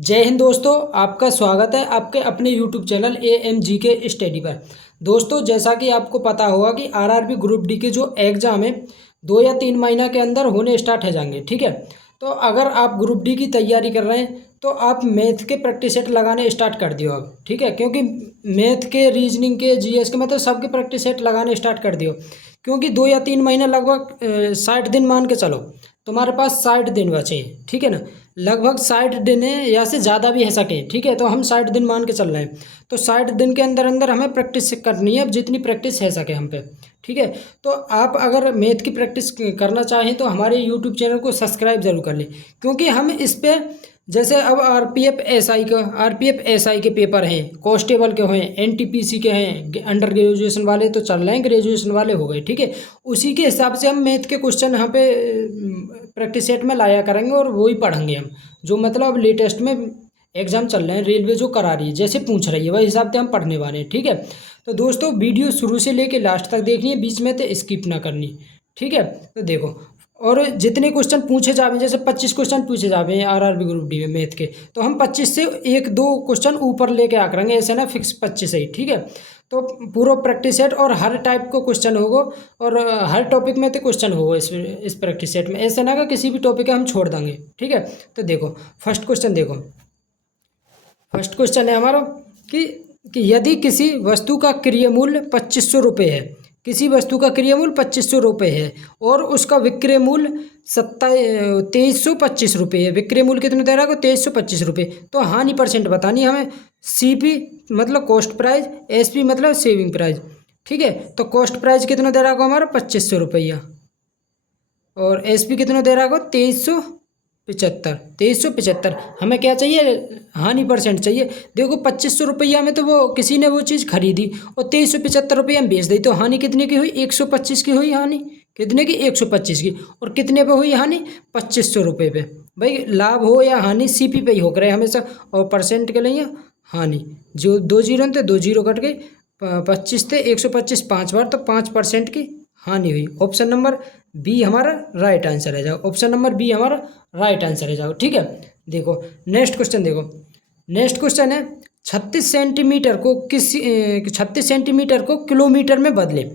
जय हिंद दोस्तों, आपका स्वागत है आपके अपने यूट्यूब चैनल AMG के स्टडी पर। दोस्तों, जैसा कि आपको पता होगा कि आरआरबी ग्रुप डी के जो एग्ज़ाम है 2 या 3 महीना के अंदर होने स्टार्ट हो जाएंगे। ठीक है, तो अगर आप ग्रुप डी की तैयारी कर रहे हैं तो आप मैथ के प्रैक्टिस सेट लगाने स्टार्ट कर दियो अब। ठीक है, क्योंकि मैथ के, रीजनिंग के, जीएस के मतलब सबके प्रैक्टिस सेट लगाने स्टार्ट कर दियो। क्योंकि 2 या 3 महीना लगभग 60 दिन मान के चलो, तुम्हारे पास 60 दिन बचे हैं। ठीक है ना, लगभग 60 दिन है या से ज़्यादा भी है सके। ठीक है, तो हम 60 दिन मान के चल रहे हैं। तो 60 दिन के अंदर अंदर हमें प्रैक्टिस करनी है, अब जितनी प्रैक्टिस है सके हम पे। ठीक है, तो आप अगर मैथ की प्रैक्टिस करना चाहें तो हमारे यूट्यूब चैनल को सब्सक्राइब जरूर कर लें, क्योंकि हम इस पे जैसे अब आरपीएफ एसआई के पेपर हैं, कांस्टेबल के हैं, एनटीपीसी के हैं, अंडर ग्रेजुएशन वाले तो चल रहे हैं, ग्रेजुएशन वाले हो गए। ठीक है, उसी के हिसाब से हम मैथ के क्वेश्चन यहाँ पे प्रैक्टिस सेट में लाया करेंगे और वही पढ़ेंगे हम, जो मतलब लेटेस्ट में एग्जाम चल रहे हैं, रेलवे जो करा रही है जैसे पूछ रही है वही हिसाब से हम पढ़ने वाले हैं। ठीक है, तो दोस्तों वीडियो शुरू से लेके लास्ट तक देखनी है, बीच में तो स्किप ना करनी। ठीक है, तो देखो, और जितने क्वेश्चन पूछे जावे, जैसे 25 क्वेश्चन पूछे जावे हैं आरआरबी ग्रुप डी में मैथ के, तो हम 25 से 1-2 क्वेश्चन ऊपर लेके आ करेंगे, ऐसे ना फिक्स 25 ही। ठीक है, तो पूरा प्रैक्टिस सेट और हर टाइप को क्वेश्चन होगा और हर टॉपिक में तो क्वेश्चन होगा इस प्रैक्टिस सेट में, ऐसे ना कि किसी भी टॉपिक का हम छोड़ देंगे। ठीक है, तो देखो फर्स्ट क्वेश्चन, देखो फर्स्ट क्वेश्चन है हमारा कि यदि किसी वस्तु का क्रय मूल्य 2500 रुपये है, किसी वस्तु का क्रय मूल्य 2500 रुपये है और उसका विक्रय मूल्य 2325 रुपये है। विक्रय मूल्य कितना दे रहा है? 2325 रुपये। तो हानि परसेंट बतानी हमें। CP मतलब कॉस्ट प्राइस, SP मतलब सेविंग प्राइस। ठीक है, तो कॉस्ट प्राइस कितना दे रहा है हमारा? 2500 रुपया, और SP कितना दे रहा है? 2375। हमें क्या चाहिए? हानि परसेंट चाहिए। देखो 2500 रुपया में तो वो किसी ने वो चीज़ खरीदी और 2375 रुपये में बेच दी, तो हानि कितने की हुई? 125 की हुई हानि। कितने की? 125 की। और कितने पे हुई हानि? 2500 रुपये पे। भाई लाभ हो या हानि CP पे ही हो करे हमेशा, और परसेंट के लिए हानि। जो 2 जीरो थे, 2 जीरो कट गए, 25 थे, 125 5 बार, तो 5% की हानि हुई। ऑप्शन नंबर बी हमारा राइट आंसर है जाओ। ऑप्शन नंबर बी हमारा राइट आंसर है जाओ। ठीक है, देखो नेक्स्ट क्वेश्चन, देखो नेक्स्ट क्वेश्चन है 36 सेंटीमीटर को किलोमीटर में बदले।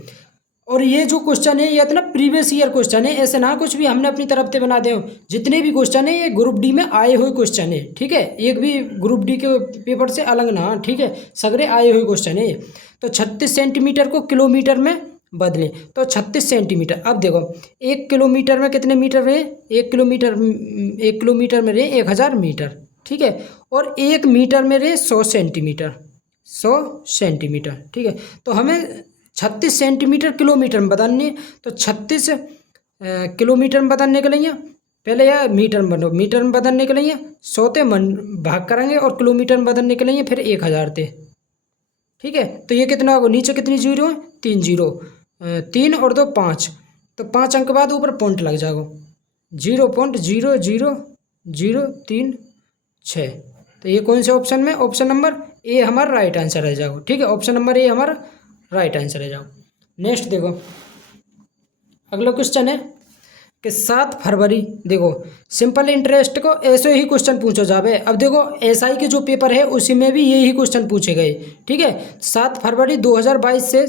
और ये जो क्वेश्चन है ये इतना प्रीवियस ईयर क्वेश्चन है, ऐसे ना कुछ भी हमने अपनी तरफ से बना दे। जितने भी क्वेश्चन है ये ग्रुप डी में आए हुए क्वेश्चन है। ठीक है, एक भी ग्रुप डी के पेपर से अलग ना। ठीक है, सगरे आए हुए क्वेश्चन है ये। तो 36 सेंटीमीटर को किलोमीटर में बदलें, तो 36 सेंटीमीटर। अब देखो 1 किलोमीटर में कितने मीटर रहे? 1 किलोमीटर में रहे 1000 मीटर। ठीक है, और 1 मीटर में रहे 100 सेंटीमीटर। 100 सेंटीमीटर। ठीक है, तो हमें 36 सेंटीमीटर किलोमीटर में बदलनी है। तो 36 किलोमीटर में बदलने के लिए पहले या मीटर में बनो, मीटर में बदलने के लिए 100 ते भाग करेंगे और किलोमीटर में बदलने के लिए फिर 1000 थे। ठीक है, तो ये कितना होगा? नीचे कितनी जीरो है? 3 जीरो, 3 और 2 5, तो 5 अंक के बाद ऊपर पॉइंट लग जाएगा। 0.000036। तो ये कौन से ऑप्शन में? ऑप्शन नंबर ए हमारा राइट आंसर है जाओ। ठीक है, ऑप्शन नंबर ए हमारा राइट आंसर है जाओ। नेक्स्ट देखो, अगला क्वेश्चन है कि 7 फरवरी, देखो सिंपल इंटरेस्ट को ऐसे ही क्वेश्चन पूछो जावे। अब देखो SI के जो पेपर है उसी में भी यही क्वेश्चन पूछे गए। ठीक है, 7 फरवरी 2022 से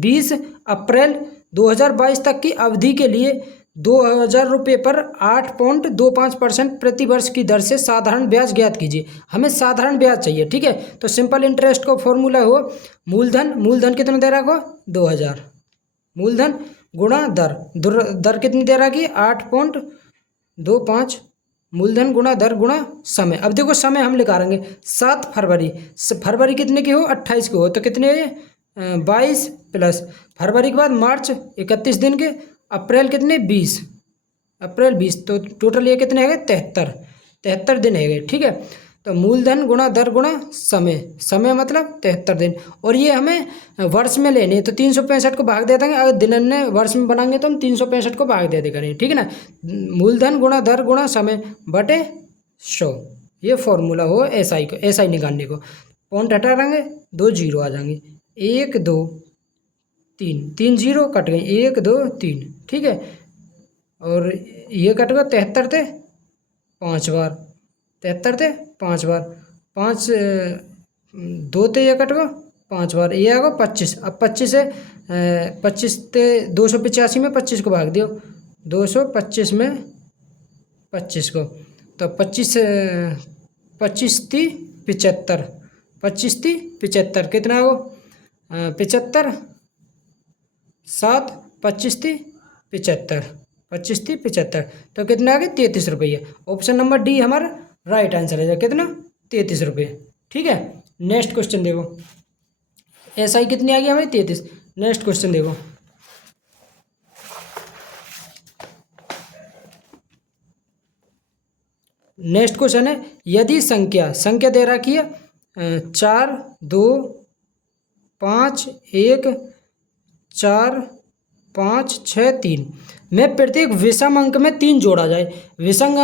20 अप्रैल 2022 तक की अवधि के लिए 2000 रुपये पर 8.25% प्रति वर्ष की दर से साधारण ब्याज ज्ञात कीजिए। हमें साधारण ब्याज चाहिए। ठीक है, तो सिंपल इंटरेस्ट का फॉर्मूला हो मूलधन कितना दे रहा हो? 2000 मूलधन गुणा दर कितनी दे रहा कि 8.25 मूलधन गुणा दर गुणा समय। अब देखो समय हम निकालेंगे। 7 फरवरी, फरवरी कितने की हो? 28 की हो, तो कितने 22 प्लस फरवरी के बाद मार्च 31 दिन के, अप्रैल कितने 20, अप्रैल 20, तो टोटल ये कितने है? 73 दिन है। ठीक है, तो मूलधन गुणा दर गुणा समय मतलब 73 दिन। और ये हमें वर्ष में लेने, तो 365 को भाग दे देंगे। अगर दिन ने वर्ष में बनाएंगे तो हम 365 को भाग दे करेंगे। ठीक है ना, मूलधन गुणा दर गुणा समय बटे 100, ये फॉर्मूला हो SI निकालने को। पॉइंट हटा देंगे, 2 जीरो आ जाएंगे, 1 2 3, 3 जीरो कट गए, 1 2 3। ठीक है, और ये कट गया 73 थे 5 बार, 73 थे 5 बार, 5 2 थे ये कट गो 5 बार, ये आएगा 25। अब 25 है 25 थे 285 में 25 को भाग दियो, 225 में 25 को, तो 25 25 थी 75, 25 थी 75, कितना हो 75 7, 25 थी 75, 25 थी 75, तो कितना आ गया 33 रुपये। ऑप्शन नंबर डी हमारा राइट आंसर है, कितना 33 रुपये। ठीक है, नेक्स्ट क्वेश्चन देखो, एसआई कितनी आ गई हमारी 33। नेक्स्ट क्वेश्चन देखो, नेक्स्ट क्वेश्चन है, यदि संख्या दे रखी है 4 2 5 1 4 5 6 3 में प्रत्येक विषम अंक में 3 जोड़ा जाए। विषम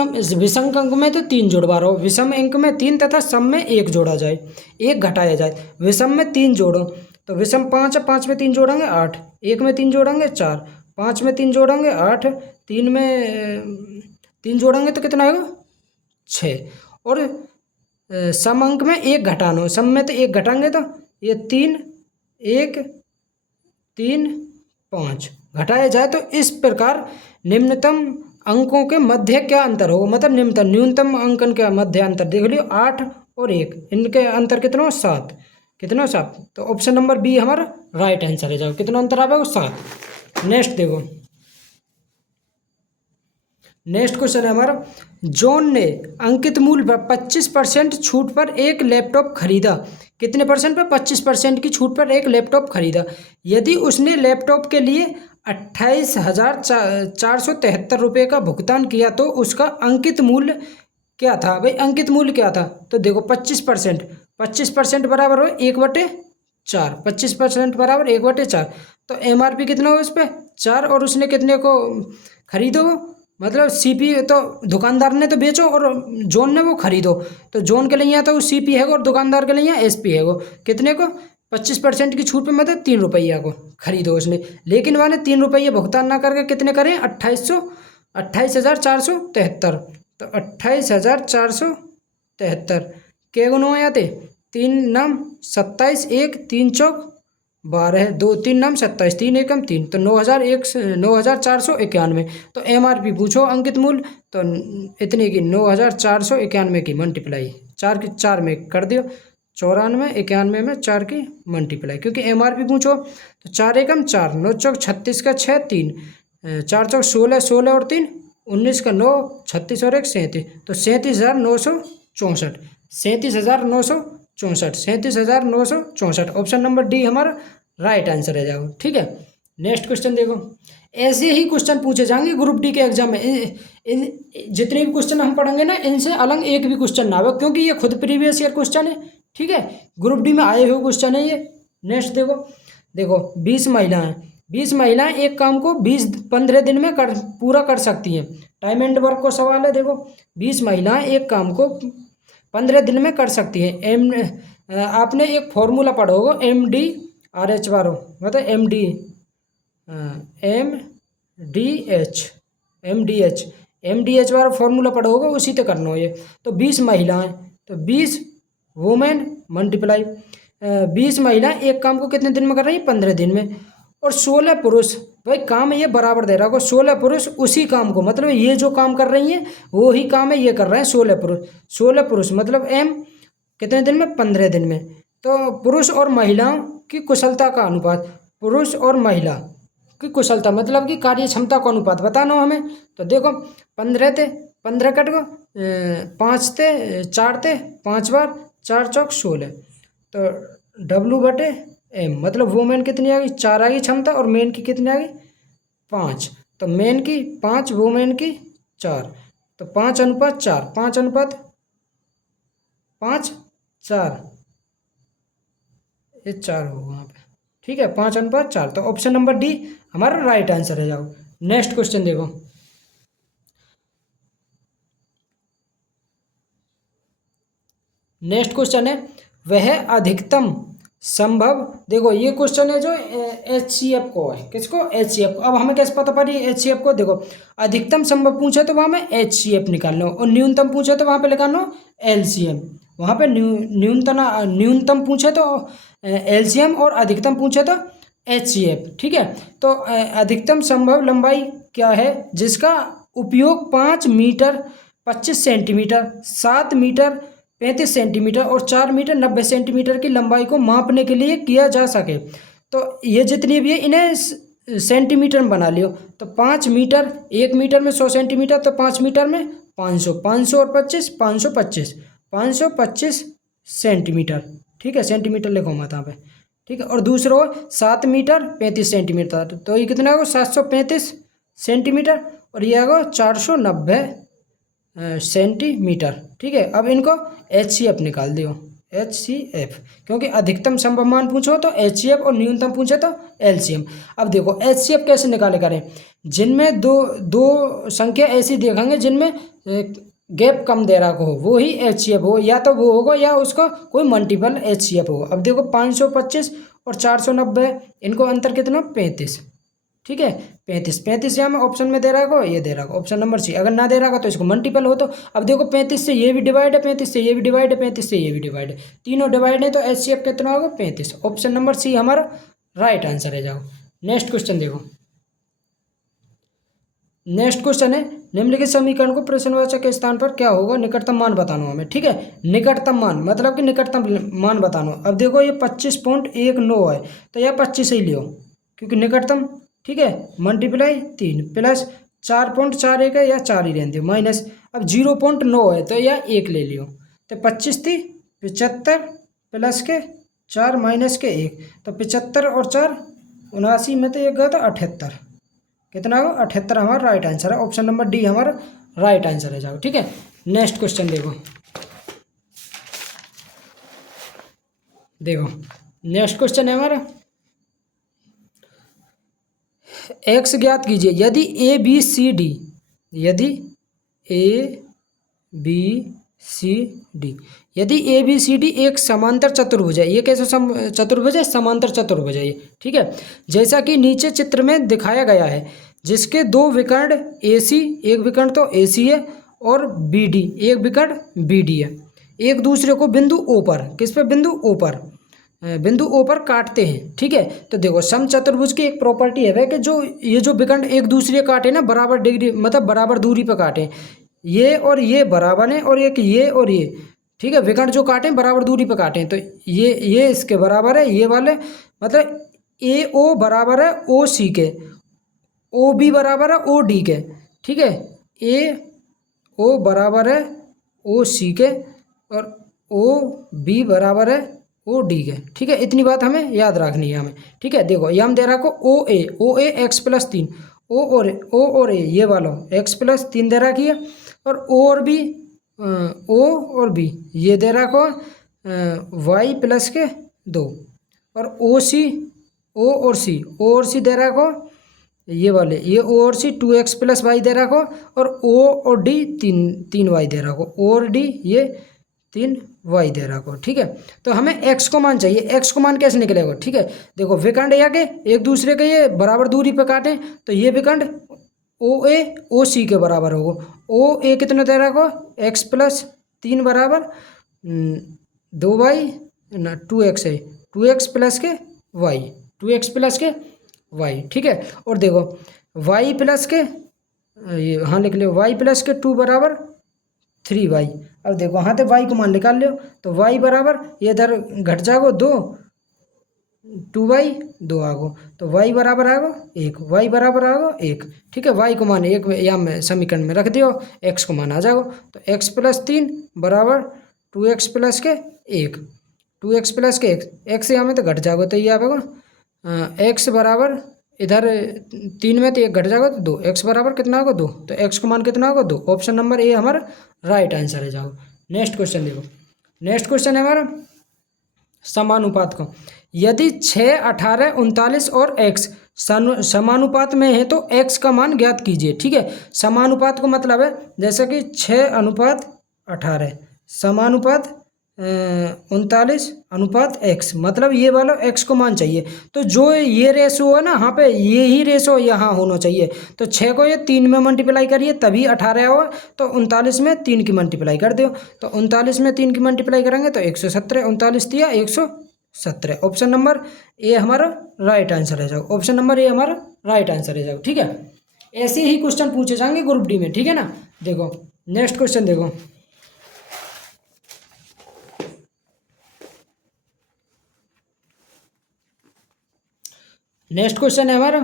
अंक में तो 3 जोड़वा रहा हो, विषम अंक में 3 तथा सम में 1 जोड़ा जाए, 1 घटाया जाए। विषम में 3 जोड़ो तो विषम 5 है, 5 में 3 जोड़ेंगे 8, 1 में 3 जोड़ेंगे 4, 5 में 3 जोड़ेंगे 8, 3 में 3 जोड़ेंगे तो कितना आएगा 6। और सम अंक में 1 घटाना, सम में तो 1 घटाएंगे तो ये 3 1 3 5 घटाया जाए तो इस प्रकार निम्नतम अंकों के मध्य क्या अंतर होगा, मतलब न्यूनतम अंकन का मध्य अंतर देख लियो 8 और 1, इनके अंतर कितना हो 7, कितना 7, तो ऑप्शन नंबर बी हमारा राइट आंसर है। जाओ कितना अंतर आएगा 7। नेक्स्ट देखो, नेक्स्ट क्वेश्चन है हमारा, जॉन ने अंकित मूल्य पर 25% छूट पर एक लैपटॉप खरीदा। कितने परसेंट पर 25% की छूट पर एक लैपटॉप खरीदा। यदि उसने लैपटॉप के लिए 28,473 रुपये का भुगतान किया तो उसका अंकित मूल्य क्या था। भाई अंकित मूल्य क्या था, तो देखो 25% बराबर हो 1/4, 25% बराबर 1/4, तो MRP कितना हो इस पर 4, और उसने कितने को खरीदो, मतलब CP तो दुकानदार ने तो बेचो और जोन ने वो खरीदो, तो जोन के लिए यहाँ तो CP है और दुकानदार के लिए यहाँ SP है, वो कितने को 25% की छूट पे मतलब 3 रुपया को खरीदो उसने, लेकिन वह 3 रुपये भुगतान ना करके कितने करें 28,473, तो 28,473 के गुना हो जाते 3 नाम 27, 1 3 चौक 12, 2 3 नाम 27, 3 एकम 3, तो 9,491। तो MRP पूछो अंकित मूल्य, तो इतने की 9,491 की मल्टीप्लाई 4 की 4 में कर दियो, 94 91 में 4 की मल्टीप्लाई, क्योंकि MRP पूछो तो 4 एकम 4, 9 चौक 36 का 6 3, 4 चौक 16, 16 और 3 19 का 9, 36 और 1 37, तो 37,964, 37,964, 37,964, ऑप्शन नंबर डी हमारा राइट आंसर है। जाओ ठीक है, नेक्स्ट क्वेश्चन देखो, ऐसे ही क्वेश्चन पूछे जाएंगे ग्रुप डी के एग्जाम में। इन जितने भी क्वेश्चन हम पढ़ेंगे ना, इनसे अलग एक भी क्वेश्चन ना हो, क्योंकि ये खुद प्रीवियस ईयर क्वेश्चन है। ठीक है, ग्रुप डी में आए हुए क्वेश्चन है ये। नेक्स्ट देखो, देखो 20 महिलाएं एक काम को 15 दिन में पूरा कर सकती हैं। टाइम एंड वर्क को सवाल है। देखो 20 महिलाएं एक काम को 15 दिन में कर सकती हैं। आपने एक फॉर्मूला पढ़ा होगा MDRH वालों, मतलब MDH वाला फॉर्मूला पढ़ा होगा, उसी से करना हो ये। तो 20 महिलाएं, तो 20 वुमेन मल्टीप्लाई 20 महिलाएं एक काम को कितने दिन में कर रही हैं 15 दिन में, और 16 पुरुष, भाई काम ये बराबर दे रहा होगा, 16 पुरुष उसी काम को, मतलब ये जो काम कर रही हैं वो ही काम है ये कर रहे हैं 16 पुरुष मतलब M कितने दिन में 15 दिन में। तो पुरुष और महिलाओं की कुशलता का अनुपात, पुरुष और महिला की कुशलता मतलब कि कार्य क्षमता का अनुपात बताना हमें। तो देखो 15 थे 15 कट गो 5 थे 4 थे 5 बार 4 चौक 16, तो W/M मतलब वुमेन कितनी आ गई 4 आ गई क्षमता, और मेन की कितनी आ गई 5, तो मेन की 5 वुमेन की 4, तो 5:4 5:5 4, ये 4 होगा वहाँ पे। ठीक है 5:4, तो ऑप्शन नंबर डी हमारा राइट आंसर है। जाओ नेक्स्ट क्वेश्चन देखो, नेक्स्ट क्वेश्चन है, वह अधिकतम संभव, देखो ये क्वेश्चन है जो HCF को है, किसको, HCF को। अब हमें कैसे पता पड़ी HCF को, देखो अधिकतम संभव पूछे तो वहाँ में HCF निकालना और न्यूनतम पूछे तो वहाँ पे निकालना LCM। वहाँ पे न्यूनतम पूछे तो LCM और अधिकतम पूछे तो HCF, ठीक है। तो अधिकतम संभव लंबाई क्या है, जिसका उपयोग 5 मीटर 25 सेंटीमीटर, 7 मीटर 35 सेंटीमीटर और 4 मीटर 90 सेंटीमीटर की लंबाई को मापने के लिए किया जा सके। तो ये जितनी भी है इन्हें सेंटीमीटर में बना लियो। तो 5 मीटर, 1 मीटर में 100 सेंटीमीटर, तो 5 मीटर में 500, 500 और 25, 525, 525 सेंटीमीटर, ठीक है। सेंटीमीटर लिखो मत यहाँ पे, ठीक है। और दूसरा 7 मीटर 35 सेंटीमीटर, तो ये कितना होगा 735 सेंटीमीटर और ये आएगा 490 सेंटीमीटर, ठीक है। अब इनको HCF निकाल दियो, HCF, क्योंकि अधिकतम संभव मान पूछो तो HCF और न्यूनतम पूछे तो LCM। अब देखो HCF कैसे निकाले करें, जिनमें दो संख्या ऐसी देखेंगे जिनमें गैप कम दे रहा हो वो ही HCF हो, या तो वो होगा या उसका कोई मल्टीपल HCF हो। अब देखो 525 और 490, इनको अंतर कितना 35, ठीक है। 35 यहाँ में ऑप्शन में दे रहा हो, ये दे रहा हो ऑप्शन नंबर C। अगर ना दे रहा हो तो इसको मल्टीपल हो। तो अब देखो 35 से ये भी डिवाइड है, 35 से ये भी डिवाइड है, 35 से ये भी डिवाइड है, तीनों डिवाइड है, तो HCF कितना होगा 35। ऑप्शन नंबर C हमारा राइट आंसर है। जाओ नेक्स्ट क्वेश्चन देखो। नेक्स्ट क्वेश्चन है, निम्नलिखित समीकरण को प्रश्नवाचक के स्थान पर क्या होगा, निकटतम मान बताना हमें, ठीक है। निकटतम मान मतलब कि निकटतम मान बताना। अब देखो ये 25.19 है, तो यह 25 ही लियो क्योंकि निकटतम, ठीक है। मल्टीप्लाई 3 प्लस 4.41 है या 4 ही रहने दो, माइनस अब 0.9 है तो यह 1 ले लियो। तो 25 थी 75 प्लस के 4 माइनस के 1, तो 75 और 4 79 में तो एक गया था 78, कितना होगा 78 हमारा राइट आंसर है। ऑप्शन नंबर D हमारा राइट आंसर है। जाओ ठीक है। नेक्स्ट क्वेश्चन देखो, नेक्स्ट क्वेश्चन है हमारा, x ज्ञात कीजिए यदि A B C D, यदि A B C D, यदि A B C D एक समांतर चतुर्भुज है। ये कैसे चतुर्भुज है, समांतर चतुर्भुज है ये, ठीक है। जैसा कि नीचे चित्र में दिखाया गया है, जिसके दो विकर्ण AC, एक विकर्ण तो AC है, और BD, एक विकर्ण BD है, एक दूसरे को बिंदु O पर, किस पे, बिंदु O पर, बिंदु O पर काटते हैं, ठीक है। तो देखो समचतुर्भुज की एक प्रॉपर्टी है कि जो ये जो विकर्ण एक दूसरे काटे ना बराबर डिग्री, मतलब बराबर दूरी पर काटे, ये और ये बराबर है, और एक ये और ये, ठीक है। विकर्ण जो काटे बराबर दूरी पर काटे, तो ये इसके बराबर है, ये वाले मतलब AO बराबर है OC के, OB बराबर है OD के, ठीक है। AO बराबर है OC के और OB बराबर है OD के, ठीक है। इतनी बात हमें याद रखनी है हमें, ठीक है। देखो ये हम दे रहा को OA x+3, O और A ये वाला x+3 दे रखी है, और O और B ये दे रखा को y+2, और O और C दे रखा को ये वाले, ये O और C 2x+y दे रखा को, और O और D 3y दे रखा को, O और D ये 3y दे रखा को, ठीक है। तो हमें x को मान चाहिए, x को मान कैसे निकलेगा, ठीक है। देखो विकर्ण या के एक दूसरे के ये बराबर दूरी पर काटे, तो ये विकर्ण OA OC के बराबर होगा। OA कितना दे रखा को x+3 बराबर 2y ना 2x है, 2x प्लस के y, 2x प्लस के y, ठीक है। और देखो y प्लस के ये हाँ लिख लो, y प्लस के 2 बराबर 3y। अब देखो हाँ तो y को मान निकाल लो, तो y बराबर ये इधर घट जाएगा 2, 2y 2 आगो, तो y बराबर आएगा 1, y बराबर आएगा 1, ठीक है। y को मान 1 या में समीकरण में रख दियो, x को मान आ जाएगा, तो x+3 बराबर 2x प्लस के 1, 2x प्लस के 1, x यहाँ में तो घट जाएगा, तो ये आएगा x बराबर इधर 3 में तो 1 घट जाएगा तो 2, x बराबर कितना होगा 2, तो x को मान कितना होगा 2। ऑप्शन नंबर A हमारा राइट आंसर है। जाओ नेक्स्ट क्वेश्चन देखो, नेक्स्ट क्वेश्चन है हमारा समानुपात का, यदि 6, 18, 39 और x समानुपात में है तो x का मान ज्ञात कीजिए, ठीक है। समानुपात को मतलब है जैसे कि 6:18 समानुपात 39:x, मतलब ये वाला x को मान चाहिए। तो जो ये रेशो है ना, यहाँ पे ये ही रेशो यहाँ होना चाहिए। तो 6 को ये 3 में मल्टीप्लाई करिए तभी 18 होगा। तो 39 में 3 की मल्टीप्लाई कर दो। तो 39 में 3 की मल्टीप्लाई करेंगे तो 117, 39 दिया 117। ऑप्शन नंबर ए हमारा राइट आंसर है जाओ। ऑप्शन नंबर ए हमारा राइट आंसर है जाओ। ठीक है, ऐसे ही क्वेश्चन पूछे जाएंगे ग्रुप डी में। ठीक है ना, देखो नेक्स्ट क्वेश्चन देखो। नेक्स्ट क्वेश्चन है हमारा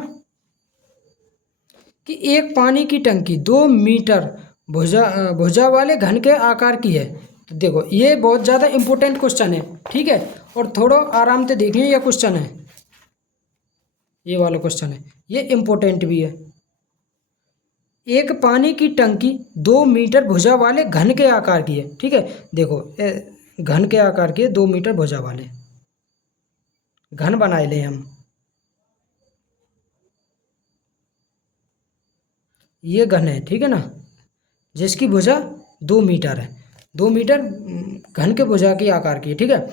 कि एक पानी की टंकी 2 मीटर भुजा वाले घन के आकार की है। तो देखो ये बहुत ज़्यादा इम्पोर्टेंट क्वेश्चन है। ठीक है, और थोड़ा आराम से देखिए, ये क्वेश्चन है, ये वाला क्वेश्चन है, ये इम्पोर्टेंट भी है। एक पानी की टंकी 2 मीटर भुजा वाले घन के आकार की है। ठीक है, देखो घन के आकार की है, 2 मीटर भुजा वाले घन बनाए ले हम। ये घन है, ठीक है ना, जिसकी भुजा 2 मीटर है, 2 मीटर घन के भुजा की आकार की है। ठीक है,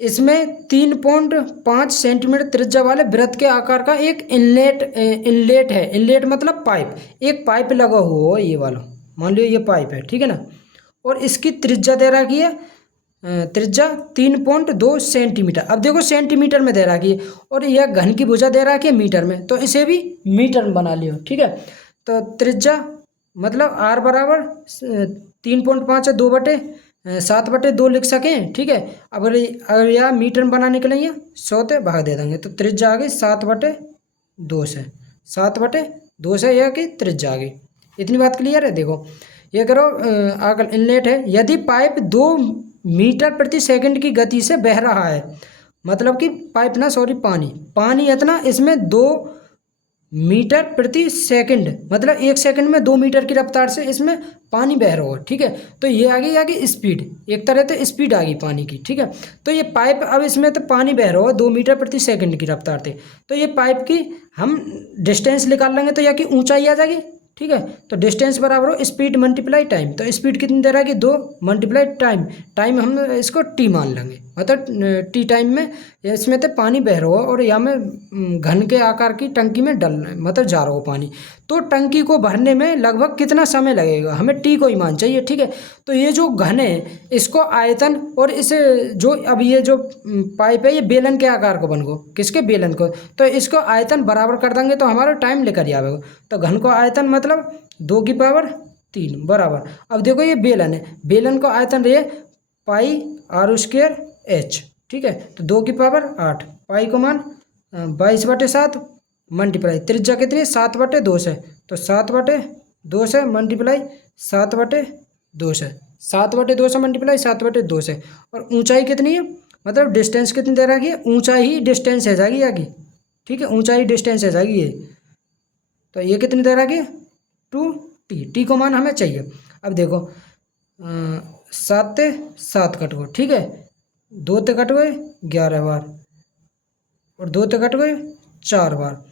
इसमें 3.5 सेंटीमीटर त्रिज्या वाले वृत्त के आकार का एक इनलेट है। इनलेट मतलब पाइप, एक पाइप लगा हुआ है, ये वाला मान लो ये पाइप है। ठीक है ना, और इसकी त्रिज्या दे रखी है, त्रिज्या 3.2 सेंटीमीटर। अब देखो सेंटीमीटर में दे रखी है और यह घन की भुजा दे रखी है मीटर में, तो इसे भी मीटर में बना लियो। ठीक है, तो त्रिज्या मतलब आर बराबर 3.5 है, 2/7/2 लिख सकें। ठीक है, अगर यह मीटर में बनाने के लिए 100 से भाग दे देंगे तो त्रिज्या आ गई 7/2 से, 7/2 से यह की त्रिज्या आ गई। इतनी बात क्लियर है। देखो ये करो, आगे इनलेट है, यदि पाइप 2 मीटर प्रति सेकंड की गति से बह रहा है, मतलब कि पाइप ना सॉरी पानी इतना इसमें 2 मीटर प्रति सेकंड, मतलब 1 सेकंड में 2 मीटर की रफ्तार से इसमें पानी बह रहा है। ठीक है, तो ये आ गई स्पीड, एक तरह से स्पीड आ गई पानी की। ठीक है, तो ये पाइप अब इसमें तो पानी बह रहा है 2 मीटर प्रति सेकंड की रफ्तार से, तो ये पाइप की हम डिस्टेंस निकाल लेंगे तो यह की ऊंचाई आ जाएगी। ठीक है, तो डिस्टेंस बराबर हो स्पीड मल्टीप्लाई टाइम। तो स्पीड कितनी दे रहा है कि 2 मल्टीप्लाई टाइम, टाइम हम इसको टी मान लेंगे, मतलब टी टाइम में इसमें तो पानी बह रहा हो और यहाँ में घन के आकार की टंकी में मतलब जा रहा हो पानी, तो टंकी को भरने में लगभग कितना समय लगेगा, हमें टी को ही मान चाहिए। ठीक है, तो ये जो घन है इसको आयतन और इस जो अब ये जो पाइप है ये बेलन के आकार को बन गो, किसके बेलन को, तो इसको आयतन बराबर कर देंगे तो हमारा टाइम लेकर आवेगा। तो घन को आयतन मतलब 2 की पावर 3 बराबर। अब देखो ये बेलन है, बेलन को आयतन रही पाई r² h। ठीक है, तो 2 की पावर 8, पाई को मान 22/7 मल्टीप्लाई त्रिज्या कितनी 7/2 से, तो 7/2 से मल्टीप्लाई 7/2 से, 7/2 से मल्टीप्लाई 7/2 से, और ऊंचाई कितनी है, मतलब डिस्टेंस कितनी दे रखी है, ऊंचाई ही डिस्टेंस है जाएगी आगे। ठीक है, ऊंचाई डिस्टेंस है जाएगी ये, तो ये कितनी दे रखी है 2t, टी को मान हमें चाहिए। अब देखो 7 से 7 कट गए। ठीक है, 2 से कट गए 11 बार और 2 से कट गए 4 बार,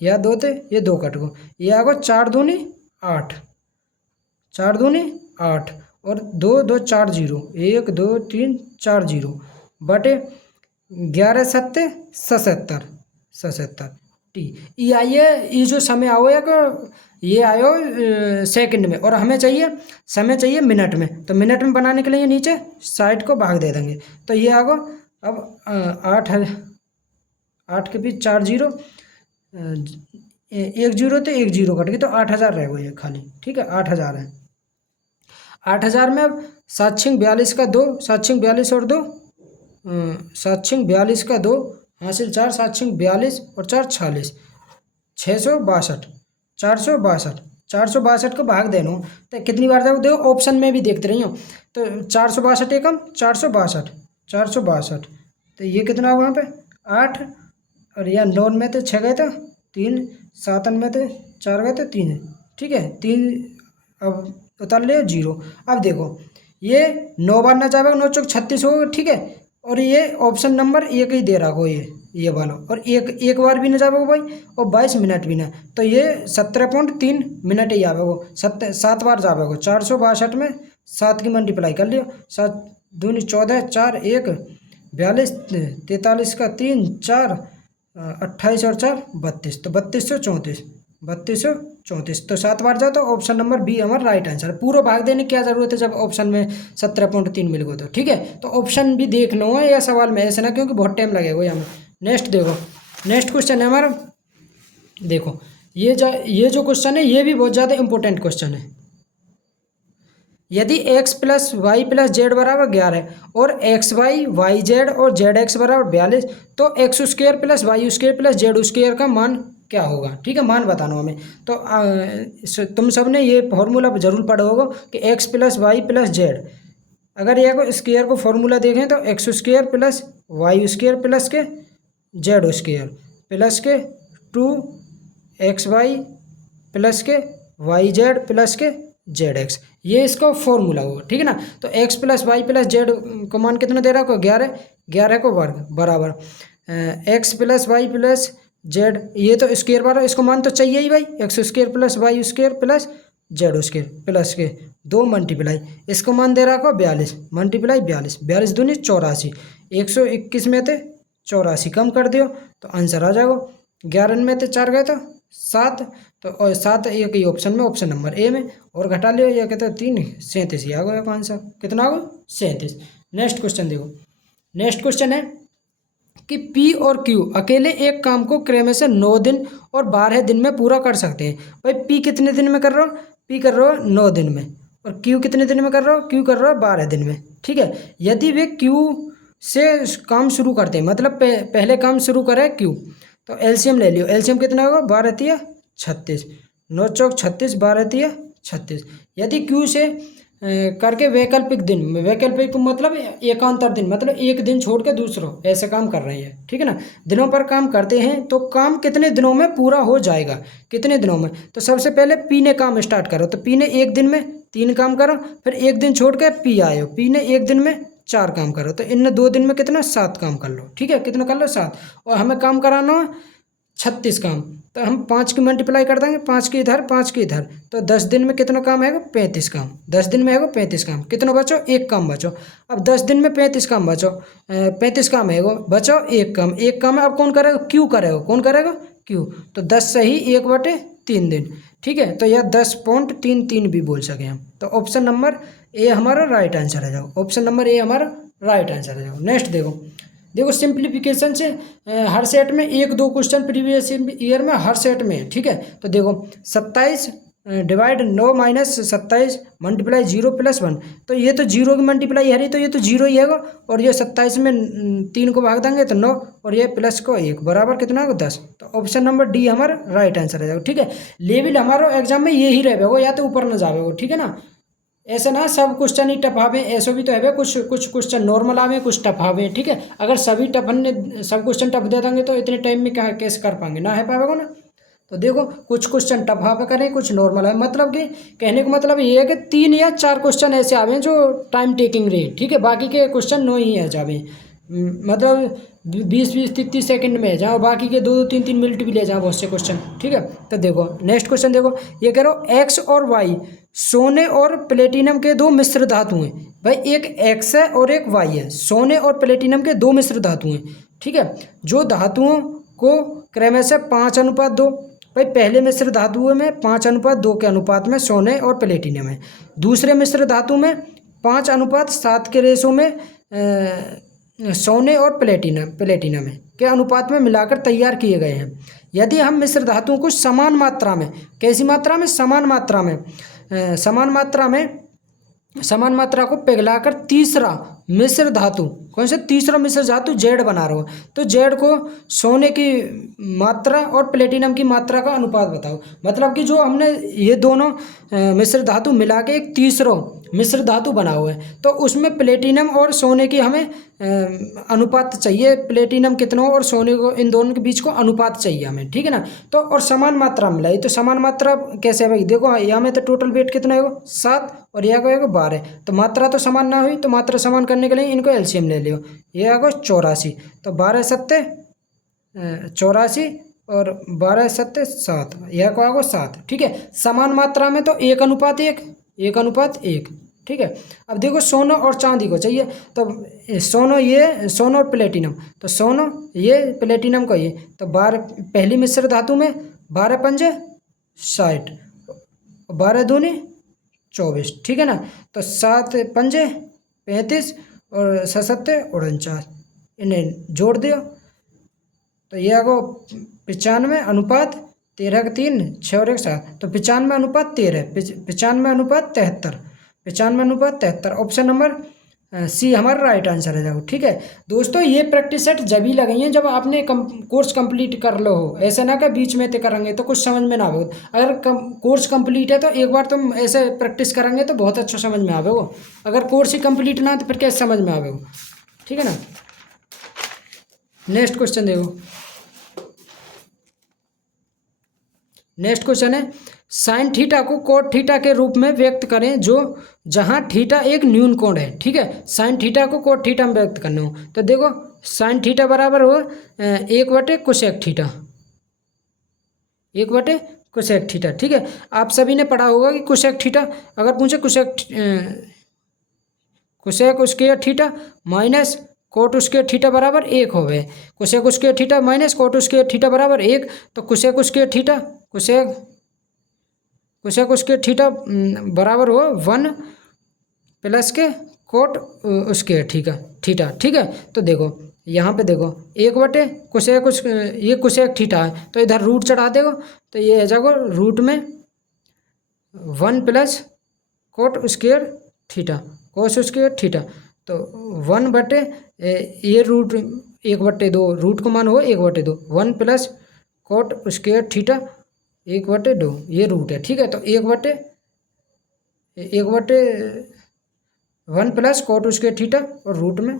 या 2 से ये 2 कट गए, ये आ गो 4 दूनी 8, 4 दूनी 8 और 2 2 4 0, 1 2 3 4 0 बटे 11 7 77 टी। ये आइए, ये जो समय आओ या ये आयो सेकंड में, और हमें चाहिए समय चाहिए मिनट में, तो मिनट में बनाने के लिए नीचे साइड को भाग दे देंगे, तो ये आगो अब 8 के बीच 4 0, 1 0 तो 1 0 कट गई, तो 8000 रह गई है खाली। ठीक है, 8000 है। 8000 में अब 7 6 42 का 2, 7 6 42 और 2, 7 6 42 का 2 हासिल 4, 7 6 42 और 4 46, 662, 462 को भाग देना तो कितनी बार जाओ, देखो ऑप्शन में भी देखते रही हो, तो 462 एकम 462, तो ये कितना होगा वहाँ पे 8, और यह 9 में तो 6 गए थे 3, 7 में तो 4 गए थे 3 है। ठीक है, 3 अब उतार ले 0। अब देखो ये 9 बार ना जाएगा, 9 चौक 36 होगा। ठीक है, और ये ऑप्शन नंबर 1 ही दे रहा हो ये वाला, और एक बार भी ना जाएगा भाई, और 22 मिनट भी ना, तो ये 17.3 मिनट ही आवेगा, 7 बार जावेगा। 462 में 7 की मल्टीप्लाई कर लियो, दूनी 14, 4 1 42, 43 का 3 4 28 और 4 32, तो 3234, 3234। तो 7 बार जाओ तो ऑप्शन नंबर बी हमारा राइट आंसर है। पूरा भाग देने की क्या जरूरत है जब ऑप्शन में 17.3 मिल गए तो ठीक है। तो ऑप्शन भी देखना है या सवाल में ऐसे ना, क्योंकि बहुत टाइम लगेगा यहाँ में। नेक्स्ट देखो, नेक्स्ट क्वेश्चन है हमारा, देखो ये जो क्वेश्चन है ये भी बहुत ज़्यादा इंपॉर्टेंट क्वेश्चन है। यदि x plus y plus z बराबर 11 और एक्स वाई वाई जेड और जेड एक्स बराबर 42, तो x square plus y square plus z square का मान क्या होगा। ठीक है, मान बताना हमें। तो तुम सब ने ये फॉर्मूला जरूर पढ़ा होगा कि x plus y plus z, अगर ये स्क्र को फॉर्मूला देखें तो x square plus y square plus के जेड स्क्र प्लस के 2xy प्लस के वाई जेड प्लस के जेड एक्स, ये इसका फॉर्मूला होगा। ठीक है ना। तो x plus y plus z को मान कितना दे रहा है, 11, 11 को वर्ग बराबर x plus y plus z, ये तो स्क्वायर बराबर, इसको मान तो चाहिए ही भाई, x square plus y square plus z square plus के 2 मल्टीप्लाई, इसको मान दे रहा है 42 मल्टीप्लाई 42, 42 दूनी 84, 121 में थे 84 कम कर दियो तो आंसर आ जाएगा। 11 में थे 4 गए तो 7, तो और 7 एक ही ऑप्शन में, ऑप्शन नंबर ए में, और घटा लियो ये कहते हैं 3, 37 ही आ गया आंसर। कितना आ गया, 37। नेक्स्ट क्वेश्चन देखो, नेक्स्ट क्वेश्चन है कि P और Q अकेले एक काम को क्रम से 9 दिन और 12 दिन में पूरा कर सकते हैं। भाई P कितने दिन में कर रहा हो, P कर रहा हो 9 दिन में, और Q कितने दिन में कर रहा हो, Q कर रहा हो 12 दिन में। ठीक है, यदि वे Q से काम शुरू करते हैं, मतलब पहले काम शुरू करे Q, तो एलसीएम ले लियो। एलसीएम कितना होगा, 12 तिया 36, 9 चौक 36, 12 तिया 36। यदि Q से करके वैकल्पिक दिन, वैकल्पिक मतलब एकांतर दिन, मतलब एक दिन छोड़ के दूसरों ऐसे काम कर रहे हैं। ठीक है ना, दिनों पर काम करते हैं तो काम कितने दिनों में पूरा हो जाएगा, कितने दिनों में। तो सबसे पहले P ने काम स्टार्ट करो, तो P ने एक दिन में 3 काम करो, फिर एक दिन छोड़ के P आए हो, P ने एक दिन में 4 काम करो, तो इनने 2 दिन में कितना 7 काम कर लो। ठीक है, कितना कर लो 7, और हमें काम कराना 36 काम, तो हम 5 की मल्टीप्लाई कर देंगे, 5 की इधर 5 की इधर, तो 10 दिन में कितना काम है, 35 काम। 10 दिन में है 35 काम, कितना बचो, एक काम बचो। अब 10 दिन में 35 काम बचो, 35 काम है बचो, एक काम, एक काम है। अब कौन करेगा, क्यू करेगा, कौन करेगा, क्यू। तो 10 से ही 1/3 दिन। ठीक है, तो यह 10.33 भी बोल सके हम। तो ऑप्शन नंबर ए हमारा राइट आंसर है जाओ, ऑप्शन नंबर ए हमारा राइट आंसर है जाओ। नेक्स्ट देखो, देखो सिंप्लीफिकेशन से हर सेट में 1-2 क्वेश्चन प्रीवियस ईयर में हर सेट में। ठीक है, तो देखो 27 डिवाइड 9 माइनस 27 मल्टीप्लाई 0 प्लस 1, तो ये तो 0 की मल्टीप्लाई है, तो ये तो 0 ही है। और ये 27 में 3 को भाग देंगे तो 9, और ये प्लस को 1 बराबर कितना होगा 10। तो ऑप्शन नंबर डी हमारा राइट आंसर है। ठीक है, लेवल हमारा एग्जाम में यही रहेगा, या तो ऊपर न जावे। ठीक है ना, ऐसे ना सब क्वेश्चन ही टफ आवे, ऐसा भी तो है कुछ क्वेश्चन नॉर्मल आवे, कुछ टफ आवे। ठीक है, अगर सभी टफ ने सब क्वेश्चन टफ दे देंगे तो इतने टाइम में क्या कैसे कर पाएंगे, ना है पाएगा ना। तो देखो कुछ क्वेश्चन टफ आवे करें, कुछ नॉर्मल है, मतलब कि कहने का मतलब ये है कि 3 या 4 क्वेश्चन ऐसे आवे जो टाइम टेकिंग रहे। ठीक है, बाकी के क्वेश्चन 9 ही है जावे, मतलब 20-20 30-30 सेकंड में है, जहाँ बाकी के 2-2 3-3 मिनट भी ले जाओ बहुत से क्वेश्चन। ठीक है, तो देखो नेक्स्ट क्वेश्चन देखो, ये कह रहा हूँ एक्स और वाई सोने और प्लेटिनम के 2 मिश्र धातु हैं। भाई एक एक्स है और एक वाई है, सोने और प्लेटिनम के 2 मिश्र धातु हैं। ठीक है, जो धातुओं को क्रमशः 5:2, भाई पहले मिश्र धातुओं में 5:2 के अनुपात में सोने और प्लेटिनम है, दूसरे मिश्र धातु में 5:7 के रेशो में सोने और प्लेटिनम के अनुपात में मिलाकर तैयार किए गए हैं। यदि हम मिश्र धातुओं को समान मात्रा में, कैसी मात्रा में, समान मात्रा को पिघलाकर तीसरा मिश्र धातु, कौन सा तीसरा मिश्र धातु जेड बना रहा हो, तो जेड को सोने की मात्रा और प्लेटिनम की मात्रा का अनुपात बताओ। मतलब कि जो हमने ये दोनों मिश्र धातु मिला के एक तीसरा मिश्र धातु बना हुआ है, तो उसमें प्लेटिनम और सोने की हमें अनुपात चाहिए, प्लेटिनम कितना हो और सोने को, इन दोनों के बीच को अनुपात चाहिए हमें। ठीक है ना, तो और समान मात्रा मिलाई, तो समान मात्रा कैसे है भाई, देखो यहाँ में तो टोटल वेट कितना है 7 और यह को 12, तो मात्रा तो समान ना हुई, तो मात्रा समान करने के लिए इनको एलसीएम ले लियो, ये आगो 84, तो 12 7 84 और 12 7 7, यह को आगो 7। ठीक है, समान मात्रा में तो 1:1, 1:1। ठीक है। अब देखो सोना और चांदी को चाहिए, तो सोना और प्लेटिनम, तो सोना ये प्लेटिनम का ये, तो 12 पहली मिश्र धातु में 12 पंजे 60, 12 दूनी 24, ठीक है ना। तो 7 पंजे 35 और 7 49, इन्हें जोड़ दियो तो ये आगो 95:13:3 6 और 1 7, तो 95:13, 95:73, 95:73, ऑप्शन नंबर सी हमारा राइट आंसर है जाओ, ठीक है। दोस्तों ये प्रैक्टिस सेट जब ही लगाई है जब आपने कोर्स कंप्लीट कर लो हो, ऐसे ना कि बीच में ते करेंगे तो कुछ समझ में ना आवे। अगर कोर्स कंप्लीट है तो एक बार तुम ऐसे प्रैक्टिस करेंगे तो बहुत अच्छा समझ में आवे वो, अगर कोर्स ही कंप्लीट ना तो फिर कैसे समझ में आवे वो, ठीक है ना। नेक्स्ट क्वेश्चन देखो, नेक्स्ट क्वेश्चन है साइन थीटा को कोट थीटा के रूप में व्यक्त करें जो जहां थीटा एक न्यून कोण है, ठीक है। साइन थीटा को कोट थीटा में व्यक्त करना हो तो देखो साइन थीटा बराबर हो 1/कोसेक थीटा, 1/कोसेक थीटा, ठीक है। आप सभी ने पढ़ा होगा कि कोसेक थीटा अगर पूछे cosec square theta minus cot square theta बराबर 1 हो गए, cosec square theta minus cot square theta बराबर 1, तो cosec square theta cosec square theta बराबर हो 1 प्लस के कोट स्क्वायर थीटा, ठीक है। तो देखो यहाँ पे देखो 1/कोसेक ये कोसेक थीटा है तो इधर रूट चढ़ा देगा तो ये आ जाएगा रूट में 1 plus coat square theta cos square theta, तो 1/, ये रूट 1/2, रूट को मान हो 1/2, 1 प्लस कोट स्क्वायर थीटा 1/2 ये रूट है, ठीक है। तो 1 प्लस कोट स्क्वायर थीटा और रूट में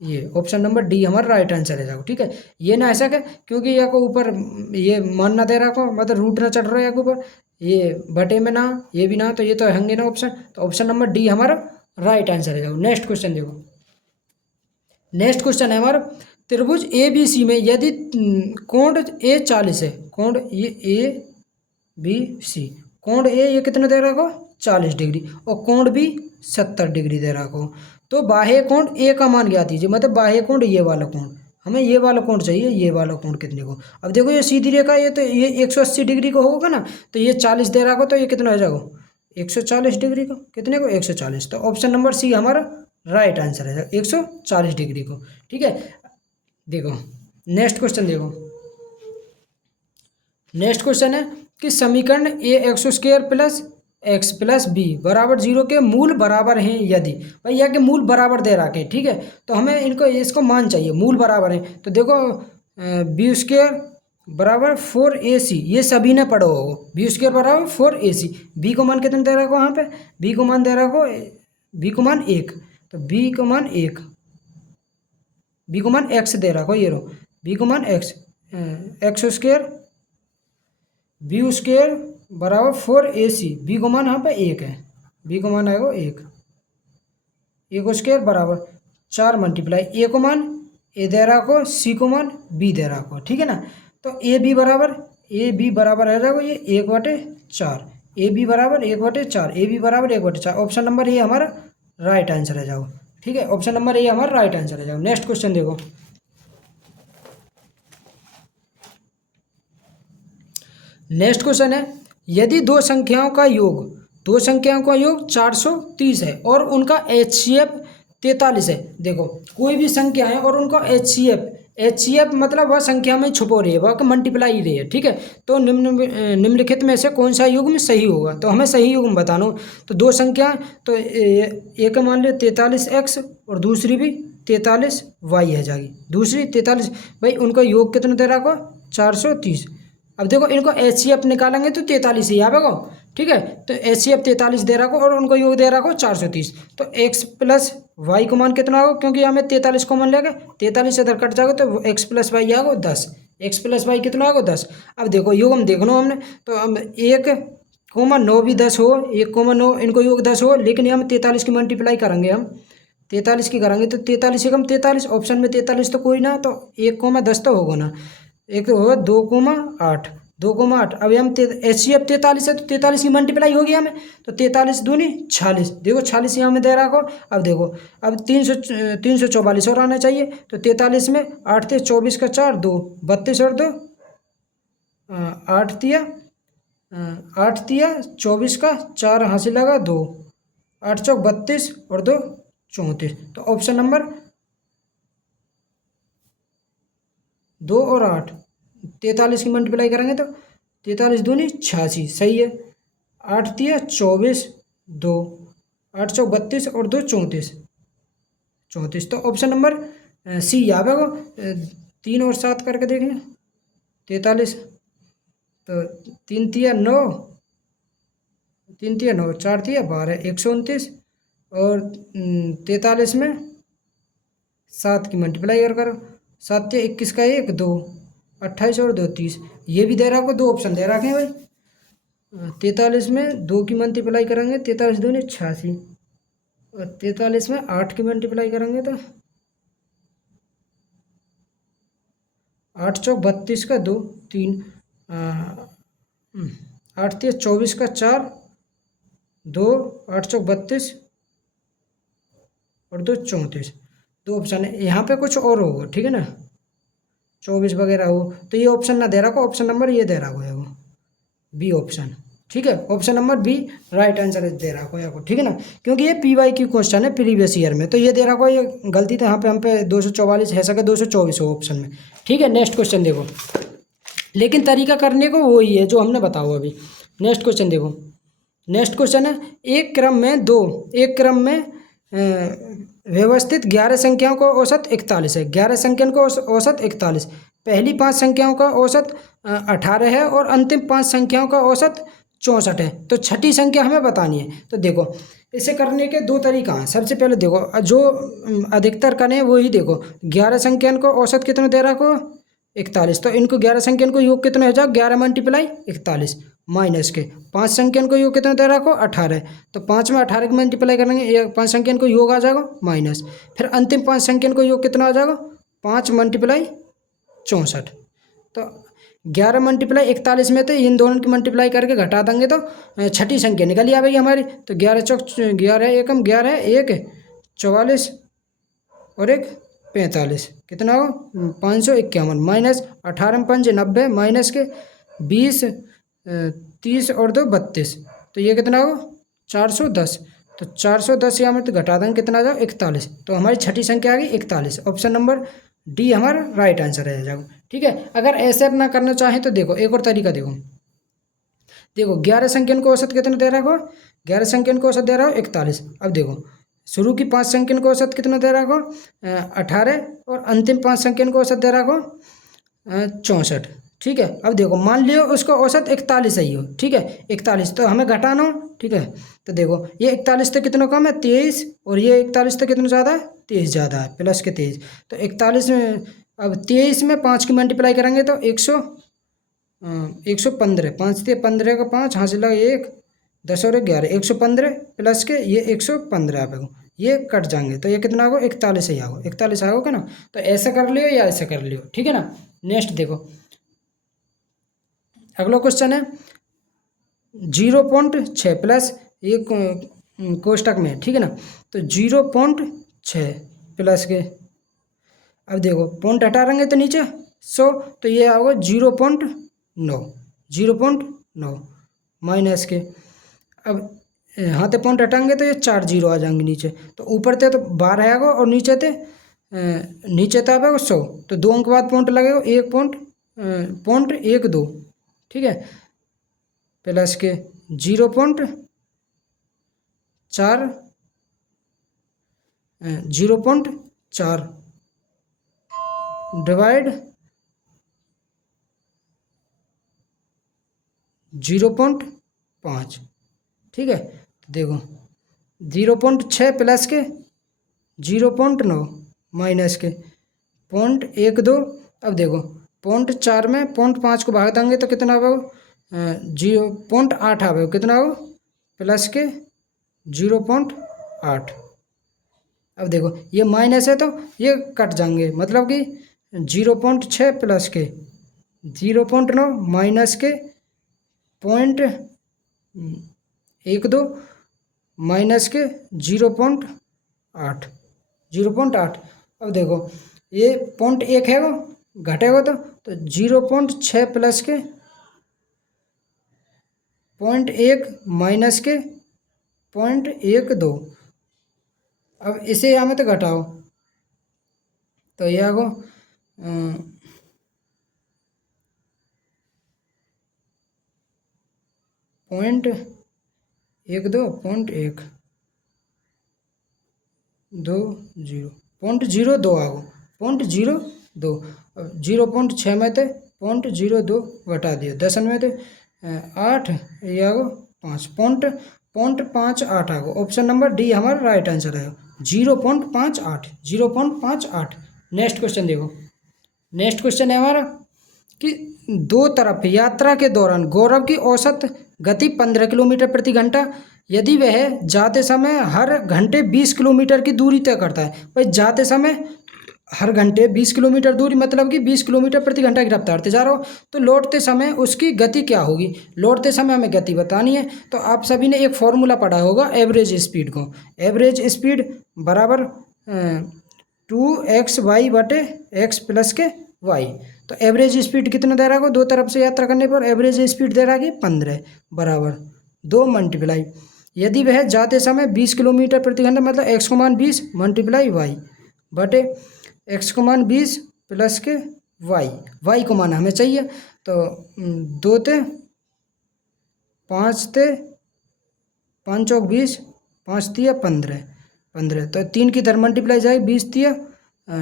ये ऑप्शन नंबर डी हमारा राइट आंसर है जाओ, ठीक है। ये ना ऐसा क्या क्योंकि यहाँ को ऊपर ये मान ना दे रहा को मतलब रूट ना चढ़ रहा है यहाँ के ऊपर, ये बटे में ना ये भी ना, तो ये तो होंगे ना ऑप्शन, तो ऑप्शन नंबर डी हमारा राइट आंसर है जाओ। नेक्स्ट क्वेश्चन देखो, नेक्स्ट क्वेश्चन है हमारा त्रिभुज ए बी सी में यदि कोण ए 40 है, कोण ये ए बी सी, कोण ए ये कितना दे रहा को 40 डिग्री और कोण बी 70 डिग्री दे रहा को, तो बाह्य कोण ए का मान ज्ञात कीजिए, मतलब बाह्य कोण ये वाला कोण, हमें ये वाला कोण चाहिए, ये वाला कोण कितने को। अब देखो ये सीधी रेखा ये तो ये 180 डिग्री को होगा ना, तो ये 40 दे रहा को तो ये कितना हो जाएगा 140 डिग्री को, कितने को 140, तो ऑप्शन नंबर सी हमारा राइट आंसर है 140 डिग्री को, ठीक है। देखो नेक्स्ट क्वेश्चन देखो, नेक्स्ट क्वेश्चन है कि समीकरण a x square plus x plus b बराबर 0 के मूल बराबर हैं यदि, भाई यह के मूल बराबर दे रखे, ठीक है। तो हमें इनको इसको मान चाहिए मूल बराबर है, तो देखो बी स्क्वायर बराबर 4ac, ये सभी ने पढ़ो हो, बी स्क्वायर बराबर 4ac, बी को मान कितने दे रखो, वहाँ पे बी को मान दे रखो, बी को मान 1, तो बी को मान 1, बी को मान x दे रखो, ये रो बी को मान x, x square b square बराबर 4ac, बी को मान यहाँ पे 1 है, बी को मान आएगा 1, ए को स्क्वायर बराबर 4 मल्टीप्लाई ए को मान ए दे रखो, सी को मान बी दे रखो, ठीक है ना। तो ए बी बराबर है जाएगा ये 1/4, ए बी बराबर 1/4, ए बी बराबर 1/4, ऑप्शन नंबर ए हमारा राइट आंसर है जाओ, ठीक है। ऑप्शन नंबर ए हमारा राइट आंसर है जाओ। नेक्स्ट क्वेश्चन देखो, नेक्स्ट क्वेश्चन है यदि दो संख्याओं का योग 430 है और उनका HCF 43 है, देखो कोई भी संख्या है और उनका HCF मतलब वह संख्या में छुपो रही है, वह मल्टीप्लाई ही रही है, ठीक है। तो निम्नलिखित में से कौन सा युग्म सही होगा, तो हमें सही युग्म बताना हो, तो दो संख्या तो एक मान लो 43x और दूसरी भी 43y है जाएगी, दूसरी 43, भाई उनका योग कितना दे रहा को 430। अब देखो इनको HCF निकालेंगे तो 43 ही आएगा, ठीक है। तो HCF 43 दे रहा को और उनको योग दे रहा को 430, तो x प्लस वाई को मान कितना होगा, क्योंकि हमें 43 को मान लेगा, 43 इधर कट जाएगा तो x प्लस वाई आएगा 10, x प्लस वाई कितना आएगा 10। अब देखो योग हम देखना हमने, तो हम 1,9 भी 10 हो, 1,9 इनको योग 10 हो, लेकिन हम 43 की मल्टीप्लाई करेंगे, हम 43 की करेंगे तो 43 एकम 43, ऑप्शन में 43 तो कोई ना, तो 1,10 तो होगा ना, एक तो होगा 2,8, 2,8। अब हम HCF 43 है तो 43 की मल्टीप्लाई होगी हमें, तो 43 दूनी 46। देखो 46 यहाँ में दे रहा को। अब देखो अब 344 और आना चाहिए, तो 43 में 8 × 24 का 4 2 32 और 2 8 दिया 24 का 4 हासिल लगा 2 8 चौक 32 और 2 34। तो ऑप्शन नंबर 2 और 8 43 की मल्टीप्लाई करेंगे तो 43 दूनी 86 सही है। 8 दिया 24 2 8 चौक 32 और 2 34। तो ऑप्शन नंबर सी यहाँ पे 3 और 7 करके देखें 43। तो 3 तिया 9 3 तिया 9 4 तिया 12 129 और 43 में 7 की मल्टीप्लाई और करो 7 तिया 21 का 1 2 28 और 2 30। ये भी दे रहा को 2 ऑप्शन दे रखे हैं भाई। 43 में 2 की मल्टीप्लाई करेंगे 43 दूनी 86 और 43 में 8 की मल्टीप्लाई करेंगे तो 8 चौक 32 का 2 3 8 तिया 24 का 4 2 8 चौक 32 और 2 34। 2 ऑप्शन है यहाँ पे, कुछ और होगा ठीक है ना, 24 वगैरह हो तो ये ऑप्शन ना दे रहा को, ऑप्शन नंबर ये दे रहा को वो बी ऑप्शन। ठीक है, option number B right answer दे रहा को ठीक है ना, क्योंकि ये PY की क्वेश्चन है प्रीवियस ईयर में, तो ये दे रहा को, ये गलती तो यहाँ पे हम पे 244 है सके 224 हो ऑप्शन में। ठीक है, नेक्स्ट क्वेश्चन देखो, लेकिन तरीका करने को वही है जो हमने बताओ अभी। नेक्स्ट क्वेश्चन देखो, नेक्स्ट क्वेश्चन है एक क्रम में व्यवस्थित 11 संख्याओं का औसत 41 है। 11 संख्याओं का औसत 41, पहली 5 संख्याओं का औसत 18 है और अंतिम 5 संख्याओं का औसत 64 है। तो छठी संख्या हमें बतानी है। तो देखो इसे करने के 2 तरीका हैं। सबसे पहले देखो जो अधिकतर करें वही देखो, 11 संख्याओं का औसत कितना दे रहा को 41, तो इनको 11 संख्याओं को योग कितना हो जाओ 11 मल्टीप्लाई 41 माइनस के 5 संख्याओं को योग कितना दे रहा को 18, तो 5 में 18 की मल्टीप्लाई करेंगे 5 संख्याओं को योग आ जाएगा माइनस, फिर अंतिम 5 संख्याओं को योग कितना आ जाएगा 5 मल्टीप्लाई 64। तो 11 मल्टीप्लाई 41 में तो इन दोनों की मल्टीप्लाई करके घटा देंगे तो छठी संख्या निकल ही आएगी हमारी। तो 11 चौक 11 एकम 11 1 44 और 1 45 कितना हो 551 माइनस 18 में 5 90 माइनस के 20 30 और 2 32, तो ये कितना हो 410। तो 410 यहाँ में तो घटा देंगे कितना आ जाओ 41, तो हमारी छठी संख्या आ गई 41। ऑप्शन नंबर डी हमारा राइट आंसर रह जाएगा। ठीक है, अगर ऐसे ना करना चाहें तो देखो एक और तरीका देखो 11 संख्याओं को औसत कितना दे रहा हो 11 संख्याओं को औसत दे रहा हो 41। अब देखो शुरू की 5 संख्याओं को औसत कितना दे रहा हो 18 और अंतिम 5 संख्याओं को औसत दे रहा हो 64। ठीक है, अब देखो मान लियो उसको औसत 41 ही हो। ठीक है, 41 तो हमें घटाना हो। ठीक है, तो देखो ये 41 तो कितना कम है 23 और ये 41 तो कितना ज़्यादा है 23 ज़्यादा है प्लस के 23, तो 41 में अब 23 में 5 की मल्टीप्लाई करेंगे तो 115 5 से 15 का 5 हासिल लगा 1 10 और 11 115 प्लस के ये 115 आप ये कट जाएंगे तो ये कितना होगा 41 ही आओ 41 आओगे ना। तो ऐसा कर लियो या ऐसा कर लियो। ठीक है ना, नेक्स्ट देखो अगला क्वेश्चन है 0.6 प्लस ये कोष्टक में। ठीक है ना, तो 0.6 प्लस के अब देखो पॉइंट हटा देंगे तो नीचे 100, तो ये आओगे 0.9 माइनस के अब हाँ तो पॉइंट हटाएंगे तो ये 4 0 आ जाएंगे नीचे, तो ऊपर थे तो 12 आएगा और नीचे थे नीचे तो आएगा 100, तो 2 अंक बाद पॉइंट लगेगा 1.12। ठीक है, प्लस के 0.4 डिवाइड 0.5। ठीक है, देखो 0.6 प्लस के 0.9 माइनस के 0.12। अब देखो 0.4 में 0.5 को भाग देंगे तो कितना होगा 0.8 आवे कितना हो प्लस के 0.8। अब देखो ये माइनस है तो ये कट जाएंगे, मतलब कि 0.6 प्लस के 0.9 माइनस के 0.12 माइनस के 0.8 0.8। अब देखो ये 0.1 है वो घटेगा तो 0.6 प्लस के 0.1 माइनस के 0.12। अब इसे यहाँ में तो घटाओ तो ये आगो 0.12 आगो 0.02। अब 0.6 में थे 0.02 घटा दियो 10 में थे 8 ये आगो 5.58 आगो। ऑप्शन नंबर डी हमारा राइट आंसर है 0.58। नेक्स्ट क्वेश्चन देखो। नेक्स्ट क्वेश्चन है हमारा कि दो तरफ यात्रा के दौरान गौरव की औसत गति 15 किलोमीटर प्रति घंटा यदि वह जाते समय हर घंटे 20 किलोमीटर की दूरी तय करता है। भाई जाते समय हर घंटे 20 किलोमीटर दूरी मतलब कि 20 किलोमीटर प्रति घंटा की रफ्तार से जा रहा हो तो लौटते समय उसकी गति क्या होगी। लौटते समय हमें गति बतानी है। तो आप सभी ने एक फॉर्मूला पढ़ा होगा एवरेज स्पीड को। एवरेज स्पीड बराबर 2xy बटे x प्लस के y। तो एवरेज स्पीड कितना दे रहा है दो तरफ से यात्रा करने पर एवरेज स्पीड दे रहा है 15 बराबर 2 मल्टीप्लाई यदि वह जाते समय 20 किलोमीटर प्रति घंटा मतलब x को मान 20 मल्टीप्लाई y बटे x को मान 20 प्लस के y को मान हमें चाहिए। तो 2 ते 5 ते 5 चौक 20 5 तिया 15 तो 3 की इधर मल्टीप्लाई जाएगी 20 तिया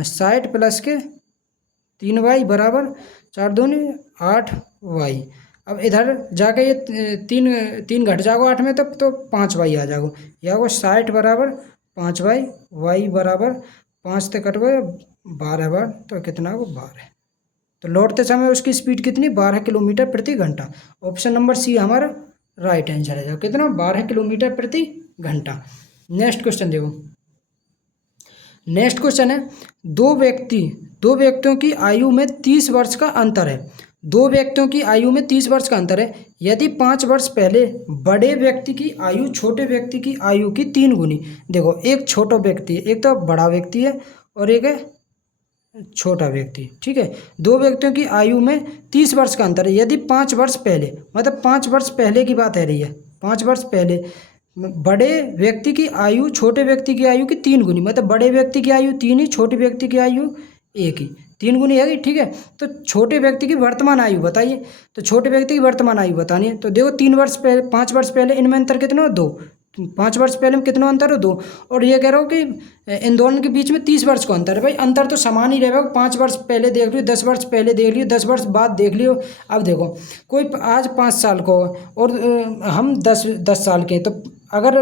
60 प्लस के 3y बराबर 4 दूनी 8y। अब इधर जाके ये तीन घट जाओ 8 में तब तो 5y आ जाओ या वो 60 बराबर 5y y बराबर 5 से कट गए 12 बार तो कितना हो 12। तो लौटते समय उसकी स्पीड कितनी 12 किलोमीटर प्रति घंटा। ऑप्शन नंबर सी हमारा राइट आंसर है। कितना 12 किलोमीटर प्रति घंटा। नेक्स्ट क्वेश्चन देखो। नेक्स्ट क्वेश्चन है दो व्यक्तियों की आयु में 30 वर्ष का अंतर है। दो व्यक्तियों की आयु में 30 वर्ष का अंतर है यदि 5 वर्ष पहले बड़े व्यक्ति की आयु छोटे व्यक्ति की आयु की 3 गुनी। देखो एक छोटा व्यक्ति है एक तो बड़ा व्यक्ति है और एक है छोटा व्यक्ति। ठीक है दो व्यक्तियों की आयु में 30 वर्ष का अंतर है यदि 5 वर्ष पहले मतलब 5 वर्ष पहले की बात है रही है 5 वर्ष पहले बड़े व्यक्ति की आयु छोटे व्यक्ति की आयु की 3 गुनी मतलब बड़े व्यक्ति की आयु 3 ही छोटे व्यक्ति की आयु 1 ही 3 गुनी है। ठीक है तो छोटे व्यक्ति की वर्तमान आयु बताइए। तो छोटे व्यक्ति की वर्तमान आयु बतानी है तो देखो 3 वर्ष पहले 5 वर्ष पहले इनमें अंतर कितना हो 2 5 वर्ष पहले में कितना अंतर हो 2 और ये कह रहा हूँ कि इन दोनों के बीच में 30 वर्ष का अंतर है। भाई अंतर तो समान ही रहेगा 5 वर्ष पहले देख लियो 10 वर्ष पहले देख लियो 10 वर्ष बाद देख लियो। अब देखो कोई आज 5 साल को और हम 10 साल के तो अगर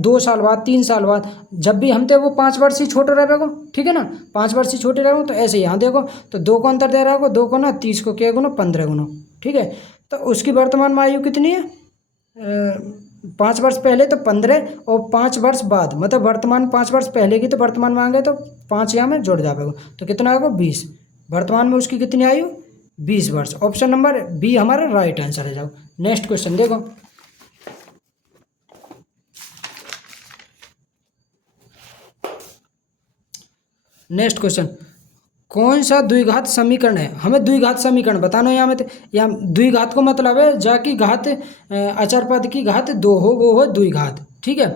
2 साल बाद 3 साल बाद जब भी हम थे वो 5 वर्ष ही छोटे रहेगा। ठीक है ना 5 वर्ष ही छोटे रहेगा। तो ऐसे यहाँ देखो तो 2 को अंतर दे रहा होगा 2 को ना 30 को क्या गुना 15 गुना। ठीक है तो उसकी वर्तमान में आयु कितनी है 5 वर्ष पहले तो 15 और 5 वर्ष बाद मतलब वर्तमान 5 वर्ष पहले की तो वर्तमान में आ गए तो 5 यहाँ में जोड़ जाएगा तो कितना आएगा 20। वर्तमान में उसकी कितनी आयु 20 वर्ष। ऑप्शन नंबर बी हमारा राइट आंसर है। जाओ नेक्स्ट क्वेश्चन देखो। नेक्स्ट क्वेश्चन कौन सा द्विघात समीकरण है। हमें द्विघात समीकरण बताना है। यहाँ द्विघात को मतलब है जाकि घात अचर पद की घात 2 हो वो हो द्विघात। ठीक है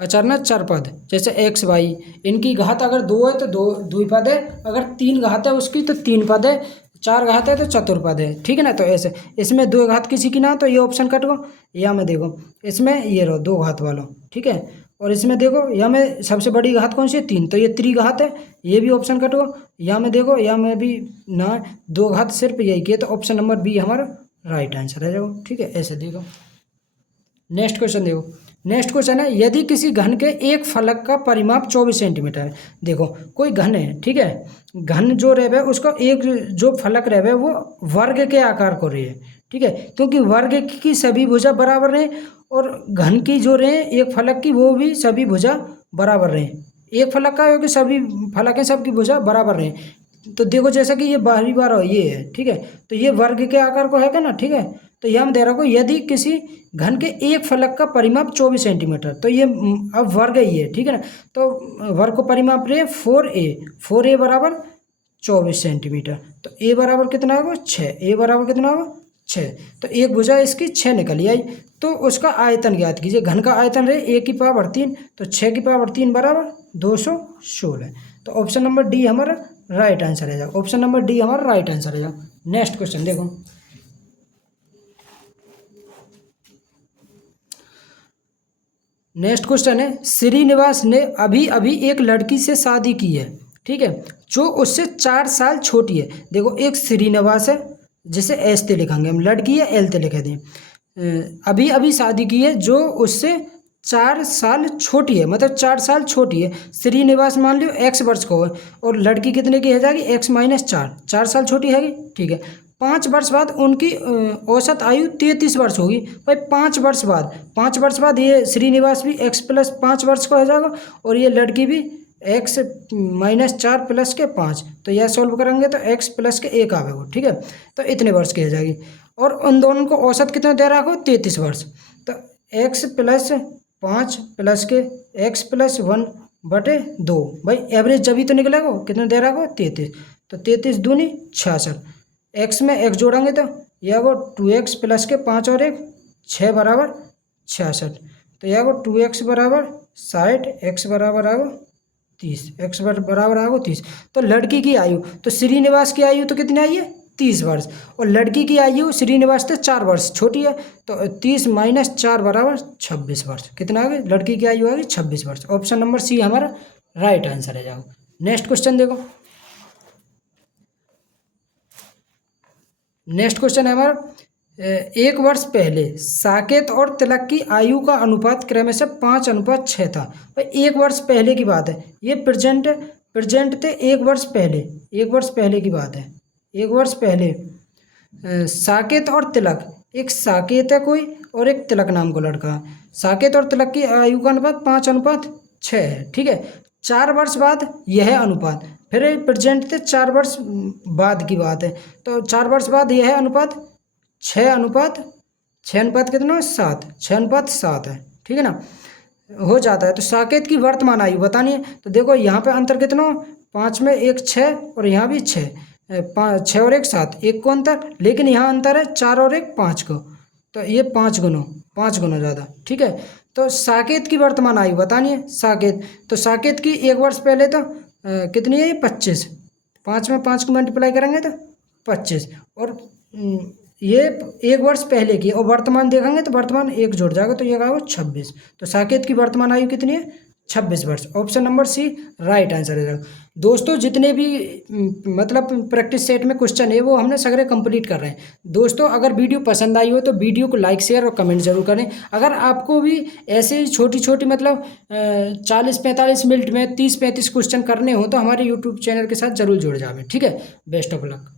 अचर ना चर पद जैसे x y इनकी घात अगर 2 है तो 2 द्विपद है अगर 3 घात है उसकी तो 3 पद है 4 घात है तो चतुर्पद है। ठीक है ना तो ऐसे इसमें 2 घात किसी की ना तो ये ऑप्शन कट गो। यहाँ में देखो इसमें ये रहो 2 घात वालों। ठीक है और इसमें देखो यहाँ में सबसे बड़ी घात कौन सी है 3 तो ये त्रिघात है ये भी ऑप्शन कट गो। यहाँ में देखो यहाँ में भी ना 2 घात सिर्फ यही किया तो ऑप्शन नंबर बी हमारा राइट आंसर है। जाओ ठीक है ऐसे देखो। नेक्स्ट क्वेश्चन देखो। नेक्स्ट क्वेश्चन है यदि किसी घन के एक फलक का परिमाप 24 सेंटीमीटर है। देखो कोई घन है। ठीक है घन जो रहे उसको एक जो फलक रहे वो वर्ग के आकार को रही है। ठीक है क्योंकि वर्ग की सभी भुजा बराबर रहे और घन की जो रहे एक फलक की वो भी सभी भुजा बराबर रहे। एक फलक का क्योंकि सभी फलक हैं सबकी भुजा बराबर रहे तो देखो जैसा कि ये बाहरी बारह ये है, ठीक है, तो ये वर्ग के आकार को है ना, ठीक है। तो ये हम दे रहा को यदि किसी घन के एक फलक का परिमाप 24 सेंटीमीटर, तो ये अब वर्ग ही है, ठीक है ना। तो वर्ग को परिमाप रहे 4a, 4a बराबर 24 सेंटीमीटर। तो a बराबर कितना होगा 6, a बराबर कितना होगा 6। तो एक भुजा इसकी 6 निकली आई। तो उसका आयतन ज्ञात कीजिए। घन का आयतन रहे a की पावर 3, तो 6 की पावर 3 बराबर 216। तो ऑप्शन नंबर डी हमारा राइट आंसर है। जाओ ऑप्शन नंबर डी हमारा राइट आंसर है। जाओ नेक्स्ट क्वेश्चन देखो। नेक्स्ट क्वेश्चन है, श्रीनिवास ने अभी अभी एक लड़की से शादी की है, ठीक है, जो उससे 4 साल छोटी है। देखो एक श्रीनिवास है, जिसे एस ते लिखेंगे हम, लड़की है एल ते लिखे दें। अभी अभी शादी की है जो उससे 4 साल छोटी है, मतलब 4 साल छोटी है। श्रीनिवास मान लियो x वर्ष का हो, और लड़की कितने की है जाएगी x - 4, 4 साल छोटी है, ठीक है। 5 वर्ष बाद उनकी औसत आयु 33 वर्ष होगी। भाई 5 वर्ष बाद, 5 वर्ष बाद ये श्रीनिवास भी x + 5 वर्ष का हो जाएगा, और ये लड़की भी x - 4 + के 5। तो यह सॉल्व करेंगे तो x + के 1 आवेगा, ठीक है। तो इतने वर्ष की हो जाएगी, और उन दोनों को औसत कितना दे रहा हो 33 वर्ष। तो x + 5 + के x + 1/2। भाई एवरेज जब ही तो निकलेगा, कितना दे रहा हो 33। तो 33 दूनी 66, x में x जोड़ेंगे तो यह हो 2x + के 5 और 1 6 बराबर 66। तो यह हो 2x बराबर 60, x बराबर आगो 30, x बराबर आगो 30। तो लड़की की आयु, तो श्रीनिवास की आयु तो कितनी आई है 30 वर्ष, और लड़की की आयु श्रीनिवास से 4 वर्ष छोटी है। तो 30 - 4 बराबर 26 वर्ष। कितना आ गया, लड़की की आयु आ गई 26 वर्ष। ऑप्शन नंबर सी हमारा राइट आंसर है। जाओ नेक्स्ट क्वेश्चन देखो। नेक्स्ट क्वेश्चन है हमारा, 1 वर्ष पहले साकेत और तिलक की आयु का अनुपात क्रमशः 5:6 था। भाई 1 वर्ष पहले की बात है, ये प्रेजेंट थे 1 वर्ष पहले, 1 वर्ष पहले की बात है। 1 वर्ष पहले साकेत और तिलक, एक साकेत है कोई और एक तिलक नाम को लड़का। साकेत और तिलक की आयु का अनुपात 5:6 है, ठीक है। 4 वर्ष बाद यह अनुपात, फिर प्रेजेंट थे 4 वर्ष बाद की बात है, तो 4 वर्ष बाद यह अनुपात 6 अनुपात कितना 7, 6:7 है, ठीक है ना, हो जाता है। तो साकेत की वर्तमान आयु बतानी है। तो देखो यहाँ पे अंतर कितना, 5 में 1 6, और यहाँ भी 6, 6 और 1 7, 1 को अंतर, लेकिन यहाँ अंतर है 4 और 1 5 को, तो ये 5 गुना ज़्यादा, ठीक है। तो साकेत की वर्तमान आयु बतानी है। साकेत, तो साकेत की 1 वर्ष पहले तो कितनी है ये 25, 5 में 5 को मल्टीप्लाई करेंगे तो 25, और ये 1 वर्ष पहले की, और वर्तमान देखेंगे तो वर्तमान 1 जुड़ जाएगा, तो ये आएगा 26। तो साकेत की वर्तमान आयु कितनी है 26 वर्ष। Option number C right answer है। दोस्तों जितने भी मतलब प्रैक्टिस सेट में क्वेश्चन है वो हमने सगरे कंप्लीट कर रहे हैं। दोस्तों अगर वीडियो पसंद आई हो तो वीडियो को लाइक शेयर और कमेंट जरूर करें। अगर आपको भी ऐसे ही छोटी छोटी मतलब 40-45 मिनट में 30-35 क्वेश्चन करने हो तो हमारे यूट्यूब चैनल के साथ जरूर जुड़ जाए, ठीक है। Best of luck.